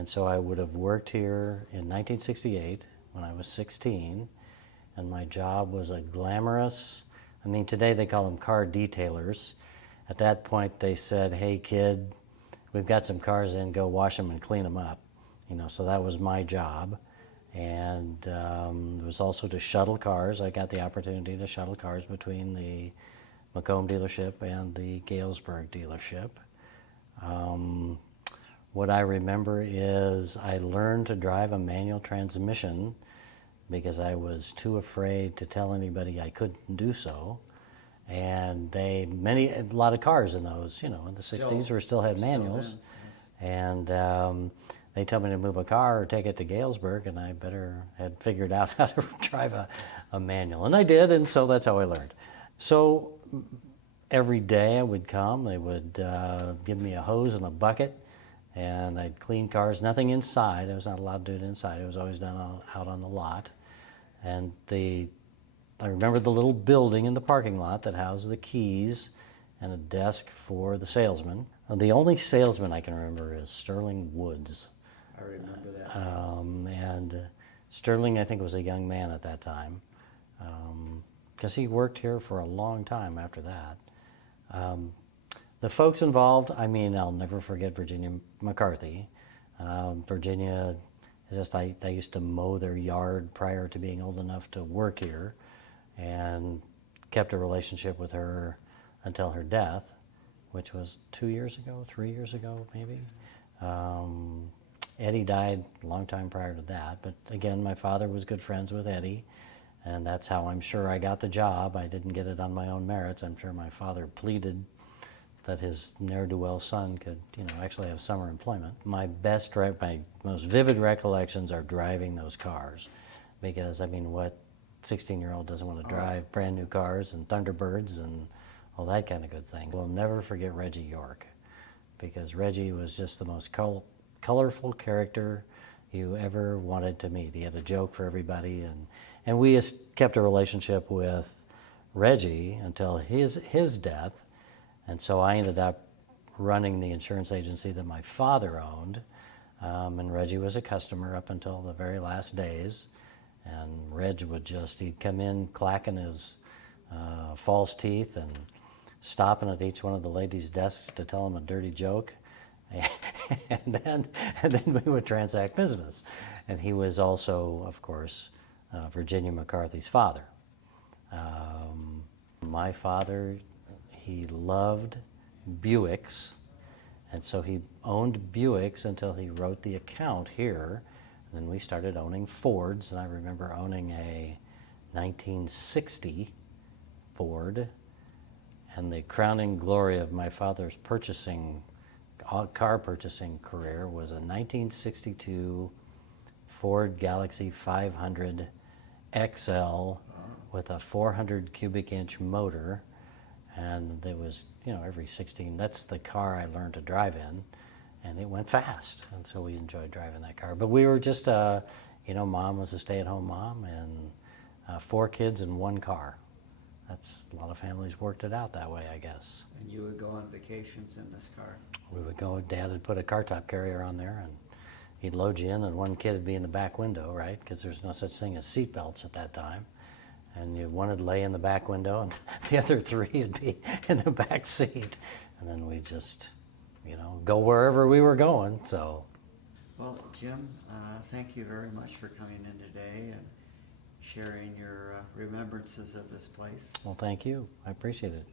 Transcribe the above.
And so I would have worked here in 1968 when I was 16, and my job was a glamorous, I mean, today they call them car detailers. At that point they said, hey kid, we've got some cars in, go wash them and clean them up. You know, so that was my job. And it was also to shuttle cars. I got the opportunity to shuttle cars between the Macomb dealership and the Galesburg dealership. What I remember is I learned to drive a manual transmission because I was too afraid to tell anybody I couldn't do so. And a lot of cars in those, you know, in the 60s were still had manuals. Yes. And they told me to move a car or take it to Galesburg, and I better had figured out how to drive a manual. And I did, and so that's how I learned. So every day I would come, they would give me a hose and a bucket, and I'd clean cars, nothing inside. I was not allowed to do it inside. It was always done out on the lot. And I remember the little building in the parking lot that housed the keys and a desk for the salesman. The only salesman I can remember is Sterling Woods. I remember that. And Sterling, I think, was a young man at that time, because he worked here for a long time after that. The folks involved, I mean, I'll never forget Virginia McCarthy. Virginia, I used to mow their yard prior to being old enough to work here, and kept a relationship with her until her death, which was 2 years ago, 3 years ago, maybe. Eddie died a long time prior to that, but again, my father was good friends with Eddie, and that's how I'm sure I got the job. I didn't get it on my own merits. I'm sure my father pleaded that his ne'er-do-well son could, you know, actually have summer employment. My most vivid recollections are driving those cars, because I mean, what 16-year-old doesn't want to drive brand new cars and Thunderbirds and all that kind of good thing. We'll never forget Reggie York, because Reggie was just the most colorful character you ever wanted to meet. He had a joke for everybody, and we kept a relationship with Reggie until his death, and so I ended up running the insurance agency that my father owned, and Reggie was a customer up until the very last days. And Reg he'd come in clacking his false teeth and stopping at each one of the ladies' desks to tell them a dirty joke. and then we would transact business. And he was also, of course, Virginia McCarthy's father. My father, he loved Buicks, and so he owned Buicks until he wrote the account here. And then we started owning Fords, and I remember owning a 1960 Ford. And the crowning glory of my father's car purchasing career was a 1962 Ford Galaxy 500 XL with a 400 cubic inch motor. And there was, you know, that's the car I learned to drive in. And it went fast, and so we enjoyed driving that car. But we were just, you know, Mom was a stay-at-home mom, and 4 kids in 1 car. That's a lot of families worked it out that way, I guess. And you would go on vacations in this car? We would go. Dad would put a car top carrier on there, and he'd load you in, and one kid would be in the back window, right? Because there's no such thing as seat belts at that time. And one would lay in the back window, and the other 3 would be in the back seat, and then we just, you know, go wherever we were going. So, well, Jim, thank you very much for coming in today and sharing your remembrances of this place. Well, thank you. I appreciate it.